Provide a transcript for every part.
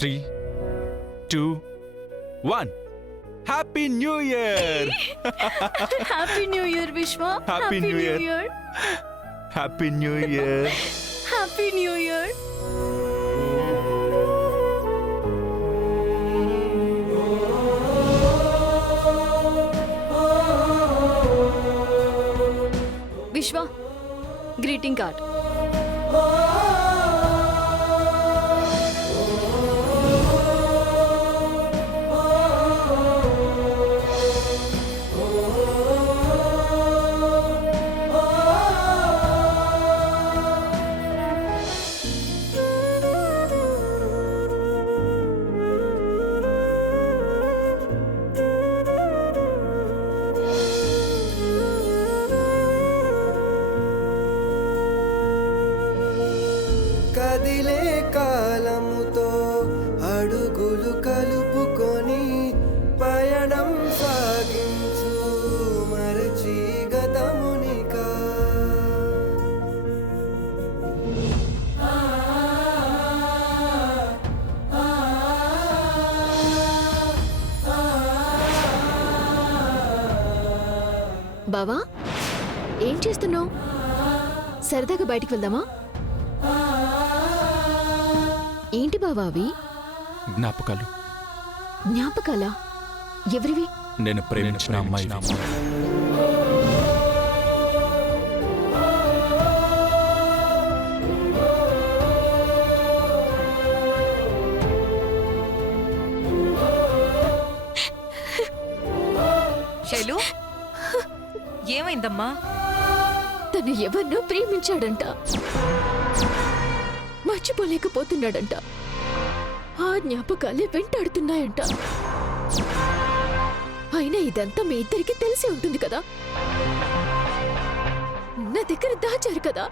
3, 2, 1. Happy new year. Happy new year Vishwa. Happy new year. Happy new year. Happy new year. Vishwa, greeting card. కదిలే కాలముతో అడుగులు కలుపుకొని పయనం సాగించు మరచి గతమునికా. బావా, ఏం చేస్తున్నావు? సరదాగా బయటికి వెళ్దామా? ఏంటి బావా అవి? జ్ఞాపకాలు. జ్ఞాపకాలా? ఎవరివి? నేను ప్రేమించిన అమ్మాయి. శైలు, ఏమైందమ్మా? తను ఎవరినో ప్రేమించాడంట, మర్చిపోలేకపోతున్నాడంట. ఆ జ్ఞాపకాలే వెంటాడుతున్నాయంట. అయినా ఇదంతా మీ ఇద్దరికి తెలిసి ఉంటుంది కదా, నా దగ్గర దాచారు కదా.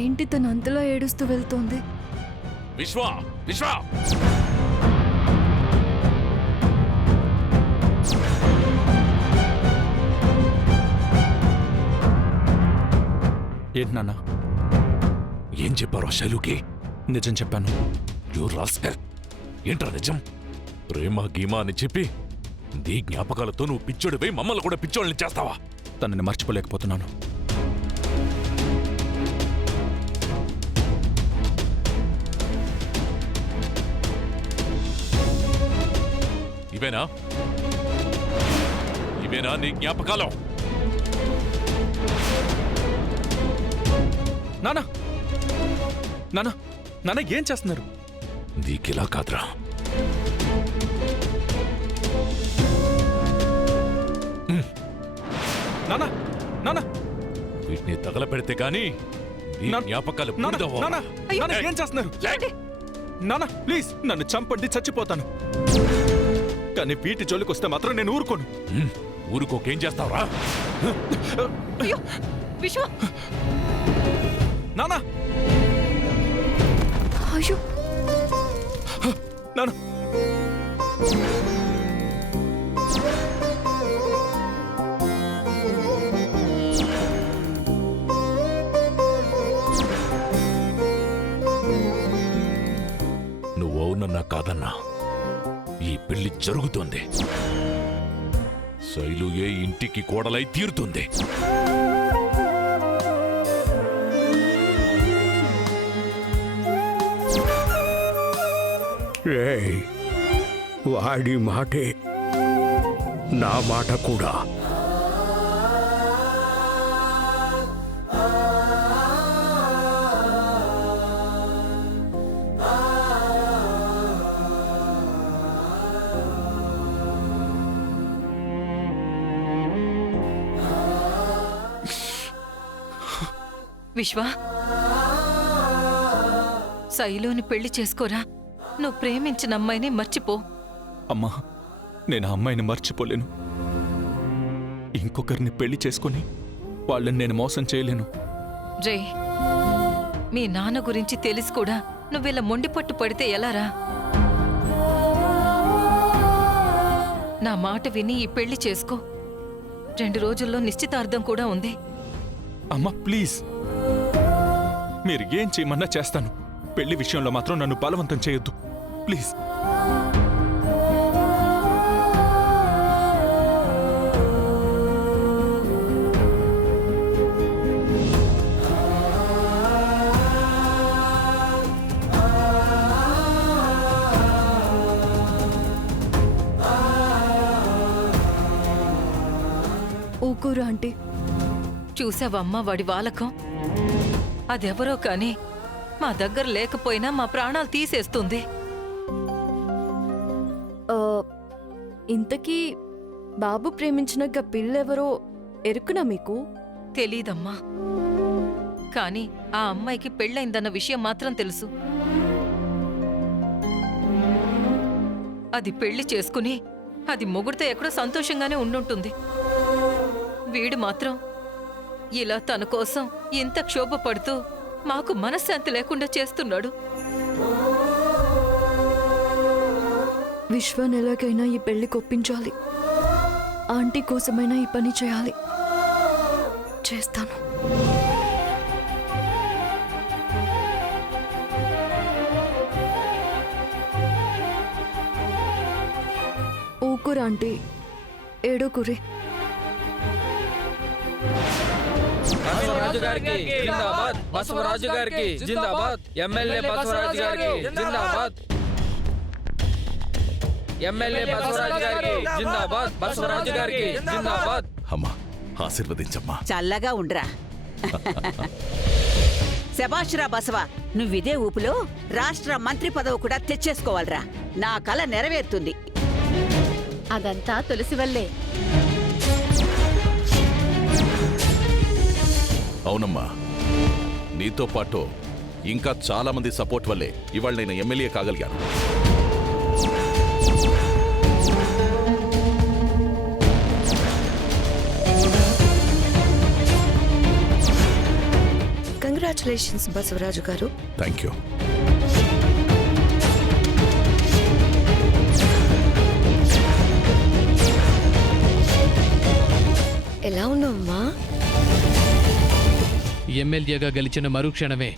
ఏంటి తను అంతలా ఏడుస్తూ వెళ్తోంది? విశ్వ, విశ్వ, ఏంటి నాన్న? ఏం చెప్పారో శైలుకి? నిజం చెప్పాను. You rascal. ఏంట్రా నిజం? ప్రేమ గీమా అని చెప్పి నీ జ్ఞాపకాలతో నువ్వు పిచ్చోడిపై మమ్మల్ని కూడా పిచ్చోళ్ళని చేస్తావా? తనని మర్చిపోలేకపోతున్నాను. ఇవేనా ఇవేనా నీ జ్ఞాపకాలు? నాన్న, నాన్న, నాన్న ఏం చేస్తున్నారు? నీకిలా కాదురా. నాన్న, నాన్న, వీటిని తగలపెడితే గాని నీ జ్ఞాపకాలు పూర్తవవు. నాన్న, నాన్న ఏం చేస్తున్నారు? నాన్న ప్లీజ్, నన్ను చంపండి, చచ్చిపోతాను. కానీ వీటి జోలికి వస్తే మాత్రం నేను ఊరుకోను. ఊరుకోకేం చేస్తావురా? విశ్వ, నాన్న, అయ్యో నాన్న, నువ్వవునన్నా కాదన్నా ఈ పెళ్లి జరుగుతోంది. శైలు ఏ ఇంటికి కోడలై తీరుతుంది. వాడి మాటే నా మాట కూడా. విశ్వ, శైలుని పెళ్లి చేసుకోరా. నువ్వు ప్రేమించిన అమ్మాయిని మర్చిపో. అమ్మా, నేను ఆ అమ్మాయిని మర్చిపోలేను. ఇంకొకరిని పెళ్లి చేసుకుని వాళ్ళని నేను మోసం చేయలేను. రే, మీ నాన్న గురించి తెలిసి కూడా నువ్విలా మొండిపట్టు పడితే ఎలారా? నా మాట విని ఈ పెళ్లి చేసుకో. 2 రోజుల్లో నిశ్చితార్థం కూడా ఉంది. అమ్మా ప్లీజ్, మీరు ఏం చేయమన్నా చేస్తాను. పెళ్లి విషయంలో మాత్రం నన్ను బలవంతం చేయొద్దు ప్లీజ్. ఊకూరు ఆంటీ. చూసావమ్మా వాడి వాలకం? అదెవరో కాని మా దగ్గర లేకపోయినా మా ప్రాణాలు తీసేస్తుంది. ఆ, ఇంతకీ బాబు ప్రేమించిన పిల్లెవరో ఎరుకునా మీకు? తెలీదమ్మా, కాని ఆ అమ్మాయికి పెళ్ళైందన్న విషయం మాత్రం తెలుసు. అది పెళ్లి చేసుకుని అది మొగుడితో ఎక్కడో సంతోషంగానే ఉండుంటుంది. వీడు మాత్రం ఇలా తన కోసం ఇంత క్షోభపడుతూ మాకు మనశ్శాంతి లేకుండా చేస్తున్నాడు. విశ్వాన్ ఎలాగైనా ఈ పెళ్లి కొప్పించాలి. ఆంటీ కోసమైనా ఈ పని చేయాలి. చేస్తాను. ఊకురు ఆంటీ, ఏడోకురే. బసవరాజు గారికి జిందాబాద్, బసవరాజు గారికి జిందాబాద్, ఎమ్మెల్యే బసవరాజు గారికి జిందాబాద్, ఎమ్మెల్యే బసవరాజు గారికి జిందాబాద్, బసవరాజు గారికి జిందాబాద్. అమ్మా ఆశీర్వదించమ్మా. చల్లగా ఉండ్రా. శభాష్రా బసవ, నువ్విదే ఊపులో రాష్ట్ర మంత్రి పదవి కూడా తెచ్చేసుకోవాలరా. నా కల నెరవేరుతుంది. అదంతా తులసి వల్లే. అవునమ్మా, నీతో పాటు ఇంకా చాలా మంది సపోర్ట్ వల్లే ఇవాళ నేను ఎమ్మెల్యే కాగలిగాను. కంగ్రాచులేషన్స్ బసవరాజు గారు. Thank you. ఎలా ఉన్నావమ్మా? ఎమ్మెల్యేగా గెలిచిన మరుక్షణమే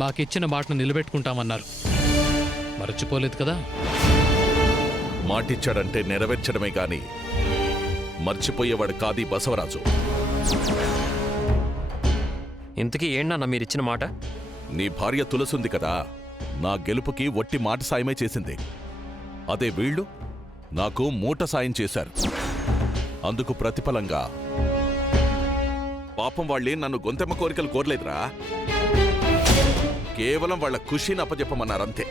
మాకిచ్చిన మాటను నిలబెట్టుకుంటామన్నారు. మరచిపోలేదు కదా? మాటిచ్చాడంటే నెరవేర్చడమే గాని మర్చిపోయేవాడు కాదీ బసవరాజు. ఇంతకీ ఏంటన్నా మీరిచ్చిన మాట? నీ భార్య తులసుంది కదా, నా గెలుపుకి ఒట్టి మాట సాయమే చేసింది. అదే వీళ్ళు నాకు మూట సాయం చేశారు. అందుకు ప్రతిఫలంగా పాపం వాళ్ళే నన్ను గొంతెమ్మ కోరికలు కోరలేదురా, కేవలం వాళ్ళ ఖుషీని అప్పజెప్పమన్నారంతే.